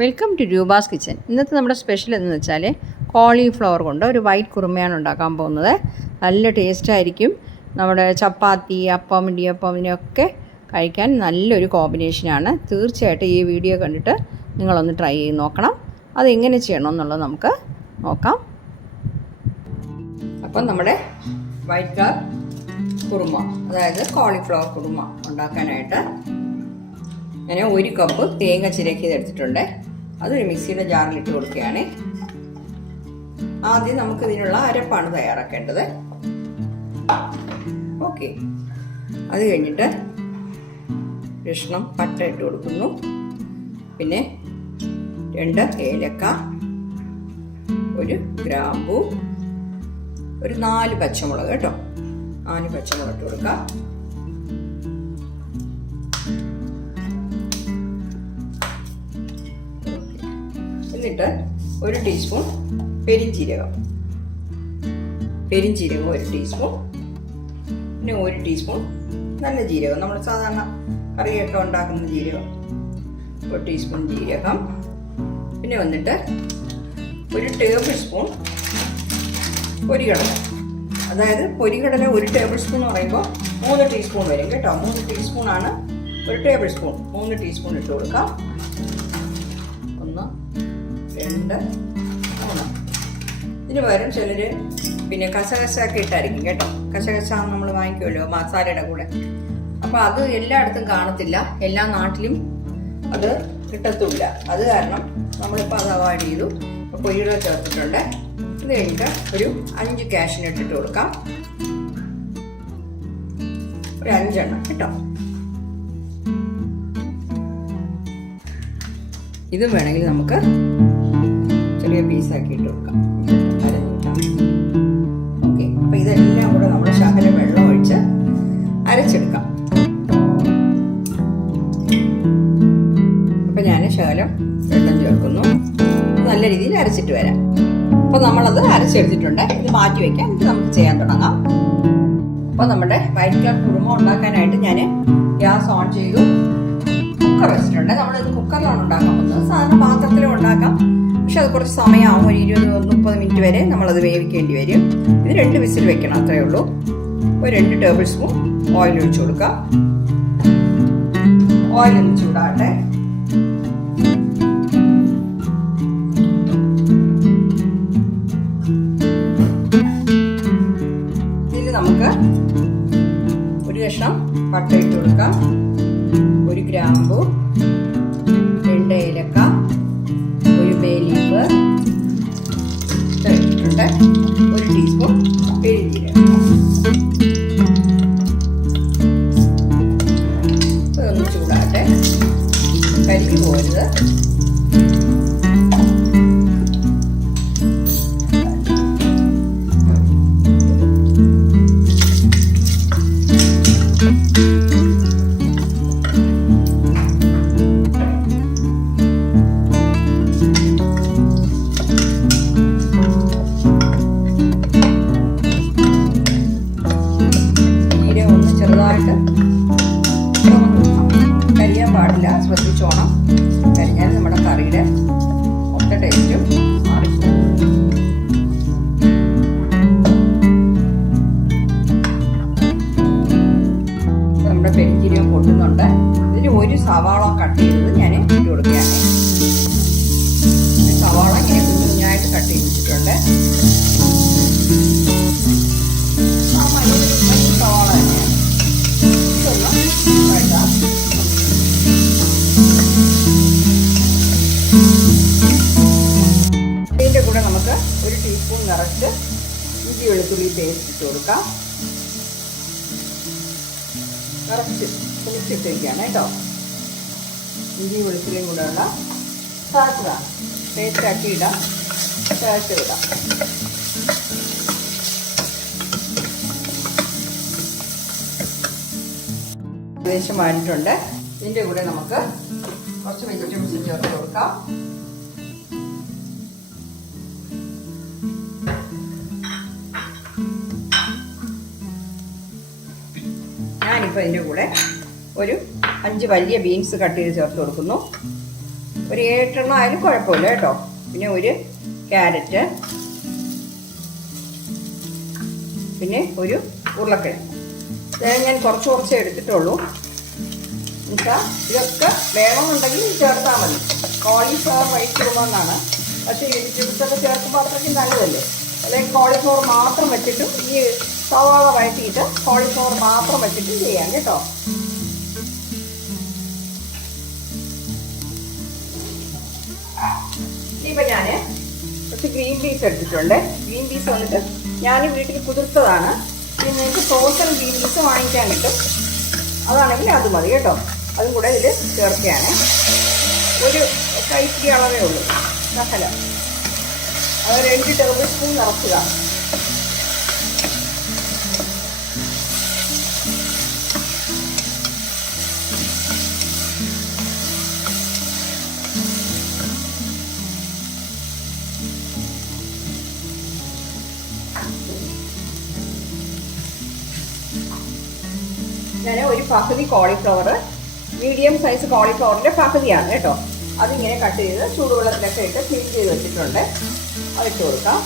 Welcome to Roopa's kitchen ഇന്നത്തെ നമ്മുടെ special എന്ന് വെച്ചാൽ കോളിഫ്ലവർ കൊണ്ട് ഒരു വൈറ്റ് കുറുമയാണ് ഉണ്ടാക്കാൻ പോകുന്നത്. നല്ല ടേസ്റ്റ് ആയിരിക്കും. നമ്മുടെ ചപ്പാത്തി അപ്പം ഇടിയപ്പം ഇതിനൊക്കെ കഴിക്കാൻ നല്ലൊരു കോമ്പിനേഷനാണ് തീർച്ചയായിട്ടും ഈ വീഡിയോ കണ്ടിട്ട് നിങ്ങളൊന്ന് ട്രൈ ചെയ്ത് നോക്കണം. അതെങ്ങനെ ചെയ്യണം എന്നുള്ളത് നമുക്ക് നോക്കാം. അപ്പം നമ്മുടെ വൈറ്റ് കളർ കുറുമ അതായത് കോളിഫ്ലവർ കുറുമ ഉണ്ടാക്കാനായിട്ട് ഞാൻ ഒരു കപ്പ് തേങ്ങ ചിരക്കിയത് എടുത്തിട്ടുണ്ട്. അതൊരു മിക്സിയുടെ ജാറിൽ ഇട്ട് കൊടുക്കുകയാണ്. ആദ്യം നമുക്ക് ഇതിനുള്ള അരപ്പാണ് തയ്യാറാക്കേണ്ടത്. ഓക്കെ. അത് കഴിഞ്ഞിട്ട് കഷ്ണം പട്ട ഇട്ട് കൊടുക്കുന്നു. പിന്നെ രണ്ട് ഏലക്ക ഒരു ഗ്രാമ്പു ഒരു നാല് പച്ചമുളക് കേട്ടോ. നാല് പച്ചമുളക് ഇട്ട് കൊടുക്കാം. എന്നിട്ട് ഒരു ടീസ്പൂൺ പെരിഞ്ജീരകം പെരിഞ്ജീരകം ഒരു ടീസ്പൂൺ. പിന്നെ ഒരു ടീസ്പൂൺ നല്ല ജീരകം. നമ്മൾ സാധാരണ കറിയൊക്കെ ഉണ്ടാക്കുന്ന ജീരകം. ഒരു ടീസ്പൂൺ ജീരകം. പിന്നെ വന്നിട്ട് ഒരു ടേബിൾ സ്പൂൺ പൊരികടല. അതായത് പൊരികടല ഒരു ടേബിൾ സ്പൂൺ എന്ന് പറയുമ്പോൾ മൂന്ന് ടീസ്പൂൺ വരും കേട്ടോ. മൂന്ന് ടീസ്പൂൺ ആണ് ഒരു ടേബിൾ സ്പൂൺ മൂന്ന് ടീസ്പൂൺ ഇട്ട് കൊടുക്കാം. രണ്ട് മൂന്ന്. ഇതിന് പകരം ചിലർ പിന്നെ കസകസ ഒക്കെ ഇട്ടായിരിക്കും കേട്ടോ. കസകസ നമ്മൾ വാങ്ങിക്കുമല്ലോ മസാലയുടെ കൂടെ. അപ്പോൾ അത് എല്ലായിടത്തും കാണത്തില്ല. എല്ലാ നാട്ടിലും അത് കിട്ടത്തുമില്ല. അത് കാരണം നമ്മളിപ്പോൾ അത് അവോയ്ഡ് ചെയ്തു. പൊരികളെ ചേർത്തിട്ടുണ്ട്. ഇത് കഴിഞ്ഞിട്ട് ഒരു അഞ്ച് ക്യാഷിന് ഇട്ടിട്ട് കൊടുക്കാം. ഒരു അഞ്ചെണ്ണം കേട്ടോ. ഇതും വേണമെങ്കിൽ നമുക്ക് ചെറിയ പീസാക്കി ഇട്ട് കൊടുക്കാം അരഞ്ഞിട്ടാം ഓക്കെ അപ്പോൾ ഇതെല്ലാം കൂടെ നമ്മൾ ശകലം വെള്ളം ഒഴിച്ച് അരച്ചെടുക്കാം. അപ്പോൾ ഞാൻ ശകലം വെള്ളം ചേർക്കുന്നു. നല്ല രീതിയിൽ അരച്ചിട്ട് വരാം. അപ്പോൾ നമ്മളത് അരച്ചെടുത്തിട്ടുണ്ട്. ഇത് മാറ്റി വയ്ക്കാം ഇത് നമുക്ക് ചെയ്യാൻ തുടങ്ങാം. അപ്പോൾ നമ്മുടെ വൈറ്റ് കളർ കുറുമ ഉണ്ടാക്കാനായിട്ട് ഞാൻ ഗ്യാസ് ഓൺ ചെയ്തു. കുക്കർ വെച്ചിട്ടുണ്ട്. നമ്മളിത് കുക്കറിലാണ് ഉണ്ടാക്കാൻ പോകുന്നത്. സാധാരണ പാത്രത്തിലും ഉണ്ടാക്കാം. പക്ഷെ അത് കുറച്ച് സമയമാവും. ഒരു ഇരുപത് മുപ്പത് മിനിറ്റ് വരെ നമ്മളത് വേവിക്കേണ്ടി വരും. ഇത് രണ്ട് വിസിൽ വെക്കണം അത്രയേ ഉള്ളൂ. ഒരു രണ്ട് ടേബിൾ സ്പൂൺ ഓയിൽ ഒഴിച്ചു കൊടുക്കുക. ഓയിൽ ഒന്ന് ചൂടാകട്ടെ. ഇതിൽ നമുക്ക് ഒരു കഷ്ണം പട്ട ഇട്ട് കൊടുക്കാം. ഒരു ഗ്രാമ്പു ഇട്ടിട്ടുണ്ട് ഒരു ടീസ്പൂൺ പെരിഞ്ജീരകം ഇതൊന്ന് ചൂടാട്ടെ കരിഞ്ഞു പോരുത് വെളുത്തുള്ളി പേസ്റ്റ് ഇട്ട് കൊടുക്കാം. നിറച്ച് കുളിച്ചിട്ടിരിക്കുകയാണ് കേട്ടോ. ഇഞ്ചി വെളുത്തുള്ളിയും പേസ്റ്റ് ആക്കി ഇടാം. ചേർത്ത് വിടാം ഏകദേശം വാങ്ങിയിട്ടുണ്ട് ഇതിന്റെ കൂടെ നമുക്ക് കുറച്ച് വെജിറ്റബിൾസ് ചേർത്ത് കൊടുക്കാം. ഞാനിപ്പോൾ ഇതിന്റെ കൂടെ ഒരു അഞ്ച് വലിയ ബീൻസ് കട്ട് ചെയ്ത് ചേർത്ത് കൊടുക്കുന്നു. ഒരു ഏഴെണ്ണം ആയാലും കുഴപ്പമില്ല കേട്ടോ. പിന്നെ ഒരു ക്യാരറ്റ് പിന്നെ ഒരു ഉരുളക്കിഴങ്ങ്. അതായത് ഞാൻ കുറച്ച് കുറച്ച് എടുത്തിട്ടുള്ളൂ. എന്നുവെച്ചാൽ ഇതൊക്കെ വേണമെന്നുണ്ടെങ്കിൽ ചേർത്താൽ മതി. കോളിഫ്ലവർ വൈറ്റ് കുറുമെന്നാണ് പക്ഷേ വെജിറ്റബിൾസൊക്കെ ചേർക്കുമ്പോൾ അത്രയ്ക്കും നല്ലതല്ലേ? അല്ലെങ്കിൽ കോളിഫ്ലവർ മാത്രം വെച്ചിട്ടും ഈ സവാള വഴറ്റിയിട്ട് കോളിഫ്ലവർ മാത്രം വെച്ചിട്ട് ചെയ്യാം കേട്ടോ. ഇപ്പൊ ഞാൻ കുറച്ച് ഗ്രീൻ പീസ് എടുത്തിട്ടുണ്ട്. ഗ്രീൻ പീസ് വന്നിട്ട് ഞാൻ വീട്ടിൽ കുതിർത്തതാണ്. പിന്നെ നിങ്ങൾക്ക് ഫ്രോസൺ ഗ്രീൻ പീസ് വാങ്ങിക്കാൻ കിട്ടും. അതാണെങ്കിൽ അത് മതി കേട്ടോ. അതും കൂടെ ഇതിൽ ചേർക്കുകയാണ്. ഒരു കൈപ്പിടി അളവേ ഉള്ളൂ. ശകലം അത് രണ്ട് ടേബിൾ സ്പൂൺ നിറക്കുക. ഞാൻ ഒരു പകുതി കോളിഫ്ലവർ മീഡിയം സൈസ് കോളിഫ്ലവറിന്റെ പകുതിയാണ് കേട്ടോ. അതിങ്ങനെ കട്ട് ചെയ്ത് ചൂടുവെള്ളത്തിലൊക്കെ ഇട്ട് ക്ലീൻ ചെയ്ത് വെച്ചിട്ടുണ്ട്. അതിട്ട് കൊടുക്കാം.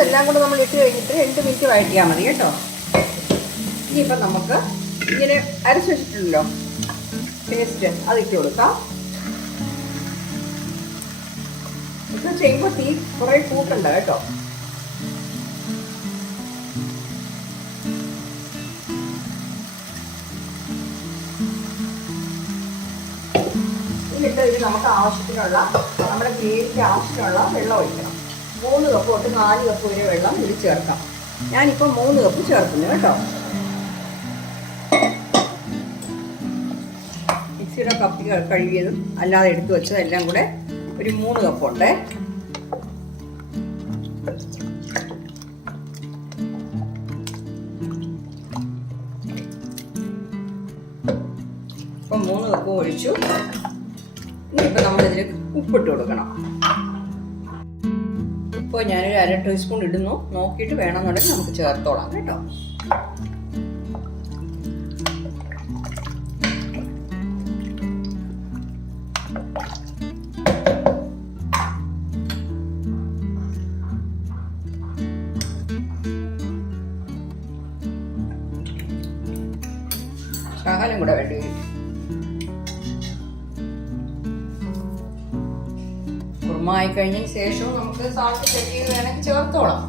ഇതെല്ലാം കൂടെ നമ്മൾ ഇട്ട് കഴിഞ്ഞിട്ട് രണ്ട് മിനിറ്റ് വഴറ്റിയാൽ മതി കേട്ടോ. ഇനിയിപ്പം നമുക്ക് ഇങ്ങനെ അരച്ച് വെച്ചിട്ടുണ്ടല്ലോ. പേസ്റ്റ് ഇട്ട് കൊടുക്കാം. ഇത് ചെയ്യുമ്പോൾ തീ കുറേ കൂട്ടണ്ട കേട്ടോ. എന്നിട്ട് നമുക്ക് ആവശ്യത്തിനുള്ള നമ്മുടെ ഗ്രേവിക്ക് ആവശ്യത്തിനുള്ള വെള്ളം ഒഴിക്കണം മൂന്ന് കപ്പ് തൊട്ട് നാല് കപ്പ് വരെ വെള്ളം ഇതിൽ ചേർക്കാം. ഞാനിപ്പോൾ മൂന്ന് കപ്പ് ചേർക്കുന്നു കേട്ടോ. മിക്സിയുടെ കപ്പി കഴുകിയതും അല്ലാതെ എടുത്തു വെച്ചതും എല്ലാം കൂടെ ഒരു മൂന്ന് കപ്പുണ്ട് ഇപ്പം മൂന്ന് കപ്പ് ഒഴിച്ചു. ഇനിയിപ്പോൾ നമ്മളിതിൽ ഉപ്പിട്ട് കൊടുക്കണം. ഇപ്പോൾ ഞാനൊരു അര ടീസ്പൂൺ ഇടുന്നു. നോക്കിയിട്ട് വേണമെന്നുണ്ടെങ്കിൽ നമുക്ക് ചേർത്തോളാം കേട്ടോ. ശകലം കൂടെ വേണ്ടി വരും. കുറുമായി കഴിഞ്ഞതിന് ശേഷവും നമുക്ക് സാൾട്ട് ചെക്ക് ചെയ്ത് വേണമെങ്കിൽ ചേർത്തോളാം.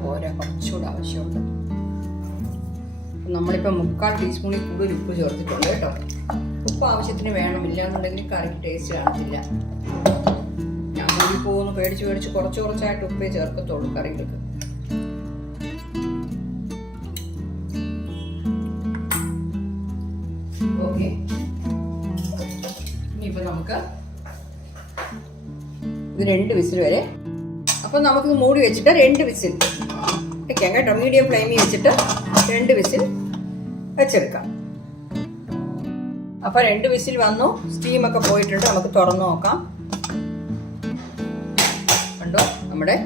പോരാ നമ്മളിപ്പോൾ മുക്കാൽ ടീസ്പൂണിൽ കൂടുതൽ ഉപ്പ് ചേർത്തിട്ടുണ്ട് കേട്ടോ. ഉപ്പ് ആവശ്യത്തിന് വേണം ഇല്ലാന്നുണ്ടെങ്കിൽ കറിക്ക് ടേസ്റ്റ് കാണത്തില്ല ഞാൻ കൂടി പോകുന്നു പേടിച്ച് പേടിച്ച് കുറച്ച് കുറച്ചായിട്ട് ഉപ്പേ ചേർക്കത്തുള്ളൂ കറികൾക്ക്. നമുക്ക് ഇത് രണ്ട് വിസിൽ വരെ. അപ്പം നമുക്കിത് മൂടി വെച്ചിട്ട് രണ്ട് വിസിൽ. വെക്കാം കേട്ടോ. മീഡിയം ഫ്ലെയിമിൽ വെച്ചിട്ട് രണ്ട് വിസിൽ വെച്ചെടുക്കാം. അപ്പോൾ രണ്ട് വിസിൽ വന്നു. സ്റ്റീമൊക്കെ പോയിട്ടുണ്ട്. നമുക്ക് തുറന്നു നോക്കാം. നമ്മുടെ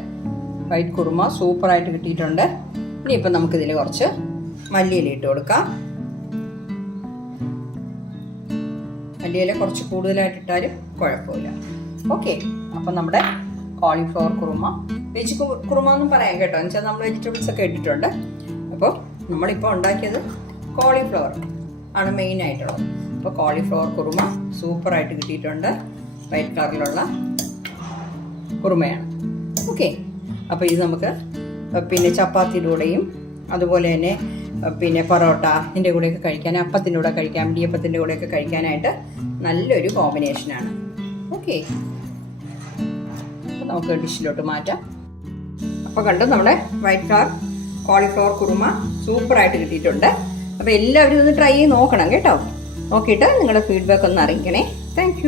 വൈറ്റ് കുറുമ സൂപ്പറായിട്ട് കിട്ടിയിട്ടുണ്ട്. ഇനി ഇനിയിപ്പോൾ നമുക്കിതിൽ കുറച്ച് മല്ലിയില ഇട്ട് കൊടുക്കാം. മല്ലിയില കുറച്ച് കൂടുതലായിട്ട് ഇട്ടാലും കുഴപ്പമില്ല. ഓക്കെ അപ്പം നമ്മുടെ കോളിഫ്ലവർ കുറുമ. വെജ് കുറുമ എന്നും പറയാം കേട്ടോ. എന്ന് വെച്ചാൽ നമ്മൾ വെജിറ്റബിൾസ് ഒക്കെ ഇട്ടിട്ടുണ്ട്. അപ്പോൾ നമ്മളിപ്പോൾ ഉണ്ടാക്കിയത് കോളിഫ്ലവർ ആണ് മെയിൻ ആയിട്ടുള്ളത്. അപ്പോൾ കോളിഫ്ലവർ കുറുമ സൂപ്പറായിട്ട് കിട്ടിയിട്ടുണ്ട്. വൈറ്റ് കളറിലുള്ള കുറുമയാണ്. ഓക്കെ. അപ്പോൾ ഇത് നമുക്ക് പിന്നെ ചപ്പാത്തിയുടെ കൂടെയും അതുപോലെ തന്നെ പിന്നെ പൊറോട്ട ഇതിന്റെ കൂടെയൊക്കെ കഴിക്കാൻ അപ്പത്തിന്റെ കൂടെ കഴിക്കാം ഇടിയപ്പത്തിന്റെ കൂടെയൊക്കെ കഴിക്കാനായിട്ട് നല്ലൊരു കോമ്പിനേഷനാണ് ഓക്കെ. അപ്പോൾ നമുക്ക് ഡിഷിലോട്ട് മാറ്റാം. അപ്പോൾ കണ്ടു നമ്മുടെ വൈറ്റ് ഫ്ലവർ കോളിഫ്ലവർ കുറുമ സൂപ്പറായിട്ട് കിട്ടിയിട്ടുണ്ട്. അപ്പോൾ എല്ലാവരും ഒന്ന് ട്രൈ ചെയ്ത് നോക്കണം കേട്ടോ. നോക്കിയിട്ട് നിങ്ങളുടെ ഫീഡ്ബാക്ക് ഒന്ന് അറിയിക്കണേ. താങ്ക്